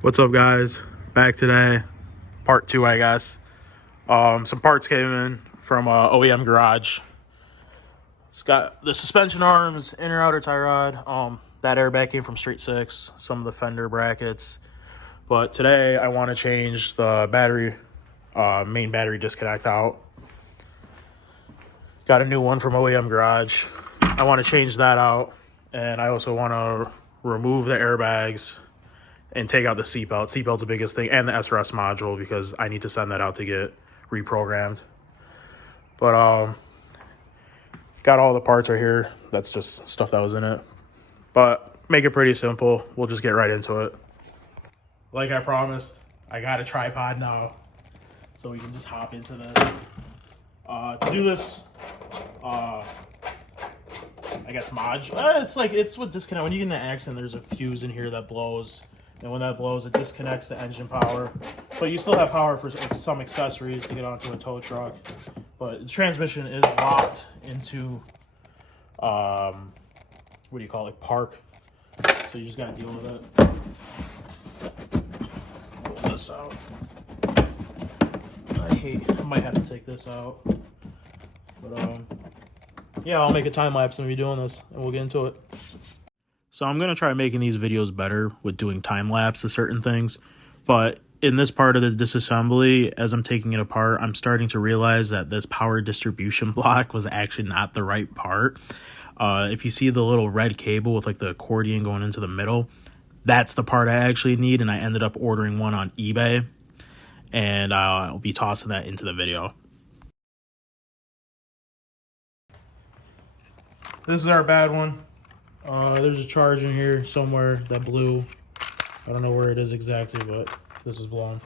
What's up, guys? Back today, part two, I guess. Some parts came in from OEM garage. It's got the suspension arms, inner outer tie rod. That airbag came from Street 6, some of the fender brackets. But today I want to change the battery, main battery disconnect out. Got a new one from OEM garage. I want to change that out, and I also want to remove the airbags and take out the seatbelt. Seatbelt's the biggest thing, and the SRS module, because I need to send that out to get reprogrammed. But got all the parts right here. That's just stuff that was in it. But make it pretty simple. We'll just get right into it. Like I promised, I got a tripod now, so we can just hop into this. To do this, I guess it's what disconnect. When you get in an accident, there's a fuse in here that blows. And when that blows, it disconnects the engine power. But you still have power for some accessories to get onto a tow truck. But the transmission is locked into, what do you call it, park. So you just gotta deal with it. Pull this out. I might have to take this out. But yeah, I'll make a time lapse of me doing this, and we'll get into it. So I'm going to try making these videos better with doing time lapse of certain things. But in this part of the disassembly, as I'm taking it apart, I'm starting to realize that this power distribution block was actually not the right part. If you see the little red cable with like the accordion going into the middle, that's the part I actually need. And I ended up ordering one on eBay. And I'll be tossing that into the video. This is our bad one. There's a charge in here somewhere that blew. I don't know where it is exactly, but this is blown.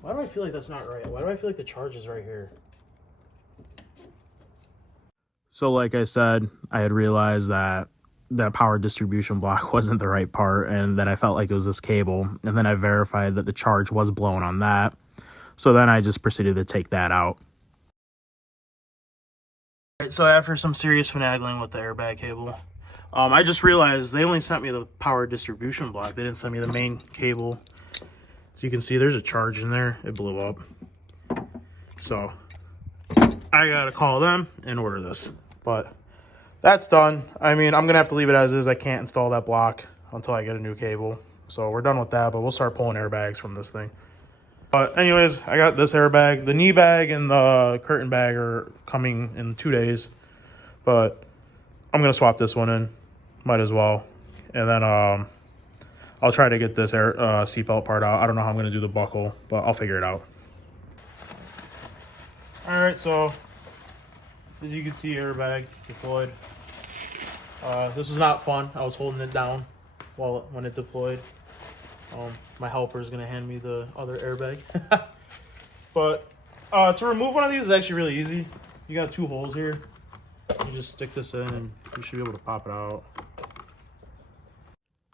Why do I feel like that's not right? Why do I feel like the charge is right here? So like I said, I had realized that that power distribution block wasn't the right part, and that I felt like it was this cable. And then I verified that the charge was blown on that. So then I just proceeded to take that out. Alright, so after some serious finagling with the airbag cable, I just realized they only sent me the power distribution block. They didn't send me the main cable. So you can see there's a charge in there. It blew up. So I gotta call them and order this. But that's done. I mean, I'm gonna have to leave it as is. I can't install that block until I get a new cable. So we're done with that, but we'll start pulling airbags from this thing. But anyways, I got this airbag. The knee bag and the curtain bag are coming in 2 days. But I'm going to swap this one in. Might as well. And then I'll try to get this seatbelt part out. I don't know how I'm going to do the buckle, but I'll figure it out. Alright, so as you can see, airbag deployed. This was not fun. I was holding it down when it deployed. My helper is going to hand me the other airbag. But to remove one of these is actually really easy. You got 2 holes here. You just stick this in and you should be able to pop it out.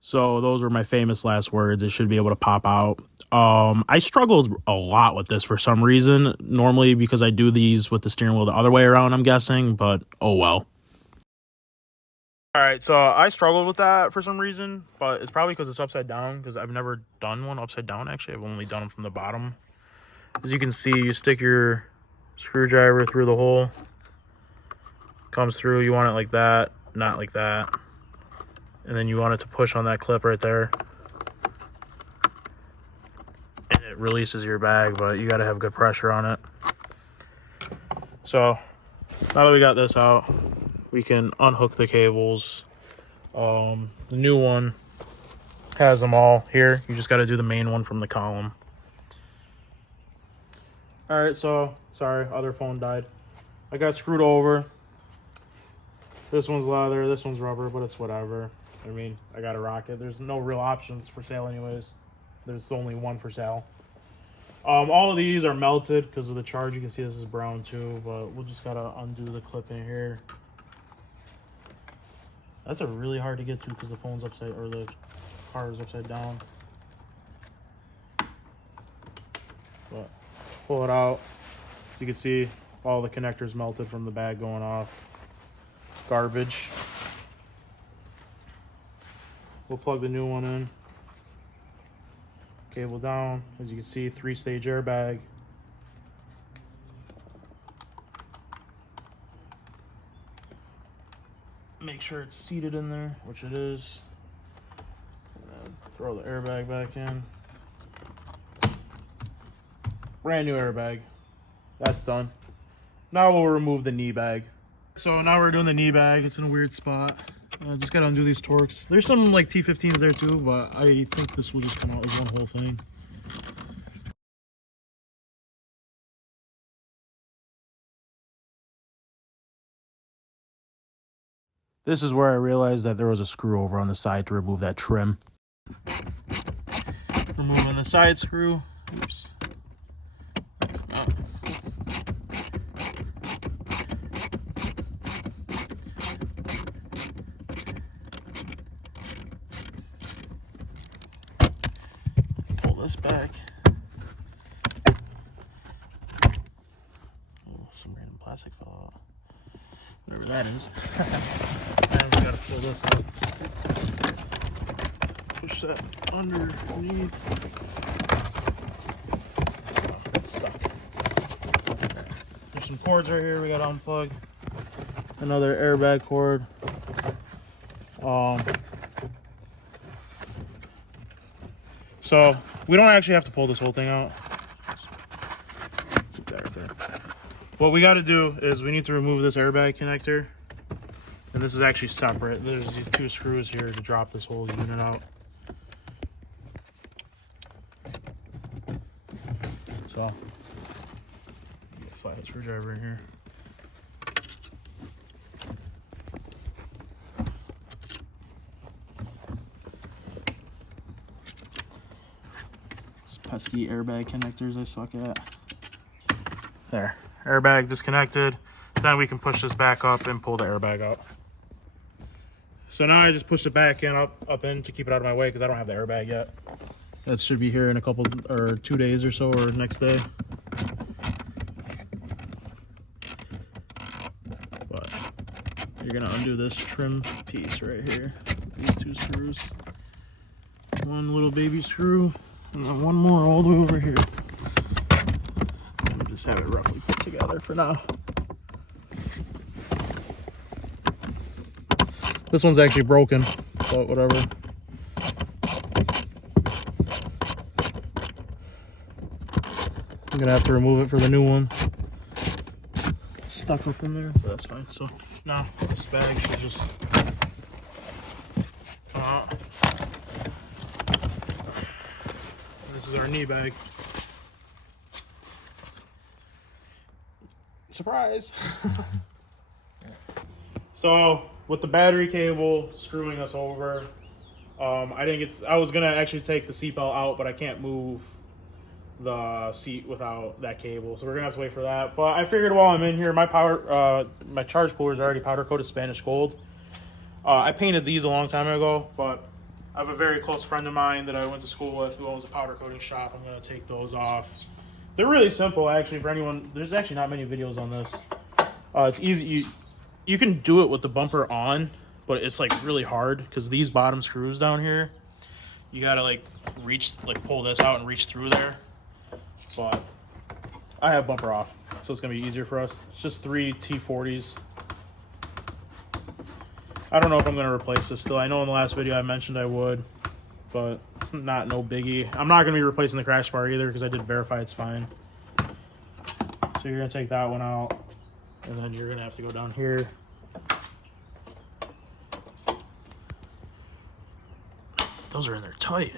So those were my famous last words. It should be able to pop out. I struggled a lot with this for some reason. Normally because I do these with the steering wheel the other way around, I'm guessing. But oh well. Alright, so I struggled with that for some reason, but it's probably because it's upside down, because I've never done one upside down, actually. I've only done them from the bottom. As you can see, you stick your screwdriver through the hole. Comes through, you want it like that, not like that. And then you want it to push on that clip right there. And it releases your bag, but you got to have good pressure on it. So, now that we got this out, we can unhook the cables. The new one has them all here. You just got to do the main one from the column. All right, so sorry, other phone died. I got screwed over. This one's leather, this one's rubber, but it's whatever. I mean, I got to rock it. There's no real options for sale anyways. There's only one for sale. All of these are melted because of the charge. You can see this is brown too, but we'll just gotta undo the clip in here. That's a really hard to get to because the phone's upside, or the car is upside down. But pull it out. So you can see all the connectors melted from the bag going off. Garbage. we'll plug the new one in. Cable down. As you can see, 3-stage airbag. Make sure it's seated in there, which it is. And throw the airbag back in. Brand new airbag. That's done. Now we'll remove the knee bag. So now we're doing the knee bag. It's in a weird spot. Just gotta undo these Torx. There's some like T15s there too, but I think this will just come out as one whole thing. This is where I realized that there was a screw over on the side to remove that trim. Removing the side screw. Oops. Pull this back. Oh, some random plastic fell out. Whatever that is. And we gotta pull this up. Push that underneath. Oh, it's stuck. There's some cords right here we gotta unplug. Another airbag cord. So we don't actually have to pull this whole thing out. Keep that right there. What we got to do is we need to remove this airbag connector, and this is actually separate. There's these 2 screws here to drop this whole unit out. So, flathead screwdriver in here. These pesky airbag connectors I suck at. There. Airbag disconnected. Then we can push this back up and pull the airbag out. So now I just push it back in, up in to keep it out of my way because I don't have the airbag yet. That should be here in a couple or 2 days or so, or next day. But you're gonna undo this trim piece right here. These 2 screws. One little baby screw, and then one more all the way over here. Just have it roughly put together for now. This one's actually broken, but whatever. I'm gonna have to remove it for the new one. It's stuck up in there, but that's fine. So now this bag should just come out. And this is our knee bag. Surprise. So with the battery cable screwing us over, I was gonna actually take the seatbelt out, but I can't move the seat without that cable, so we're gonna have to wait for that. But I figured while I'm in here, my charge cooler is already powder coated Spanish gold. I painted these a long time ago, but I have a very close friend of mine that I went to school with who owns a powder coating shop. I'm gonna take those off. They're really simple, actually, for anyone. There's actually not many videos on this. It's easy. You can do it with the bumper on, but it's like really hard because these bottom screws down here, you gotta like pull this out and reach through there. But I have bumper off, so it's gonna be easier for us. It's just 3 T40s. I don't know if I'm gonna replace this still. I know in the last video I mentioned I would, but it's not no biggie. I'm not gonna be replacing the crash bar either because I did verify it's fine. So you're gonna take that one out, and then you're gonna have to go down here. Those are in there tight.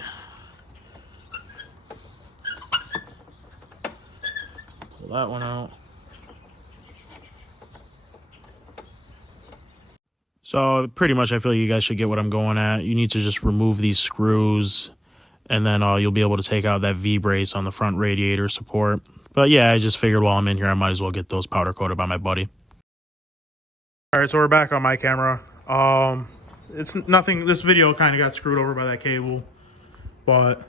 Pull that one out. So pretty much I feel you guys should get what I'm going at. You need to just remove these screws, and then you'll be able to take out that V-brace on the front radiator support. But yeah, I just figured while I'm in here, I might as well get those powder coated by my buddy. All right, so we're back on my camera. It's nothing, this video kind of got screwed over by that cable, but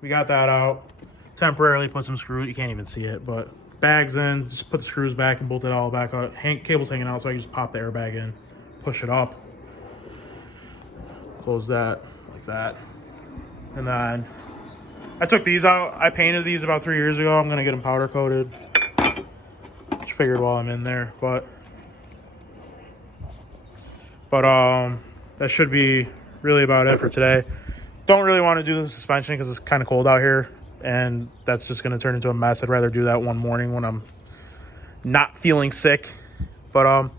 we got that out. Temporarily put some screws, you can't even see it, but bags in, just put the screws back and bolt it all back out. Cable's hanging out, so I can just pop the airbag in, push it up. Close that like that. And then I took these out. I painted these about 3 years ago. I'm gonna get them powder coated. Just figured while I'm in there, but that should be really about it for today. Don't really want to do the suspension because it's kind of cold out here, and that's just gonna turn into a mess. I'd rather do that one morning when I'm not feeling sick. But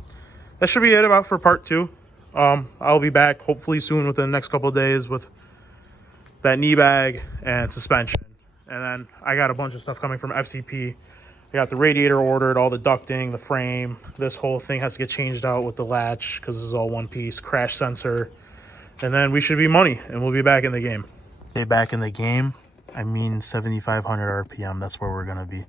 that should be it about for part 2. I'll be back hopefully soon within the next couple of days with that knee bag and suspension. And then I got a bunch of stuff coming from FCP. I got the radiator ordered, all the ducting, the frame. This whole thing has to get changed out with the latch because this is all one piece, crash sensor. And then we should be money and we'll be back in the game. Back in the game, I mean 7,500 RPM. That's where we're going to be.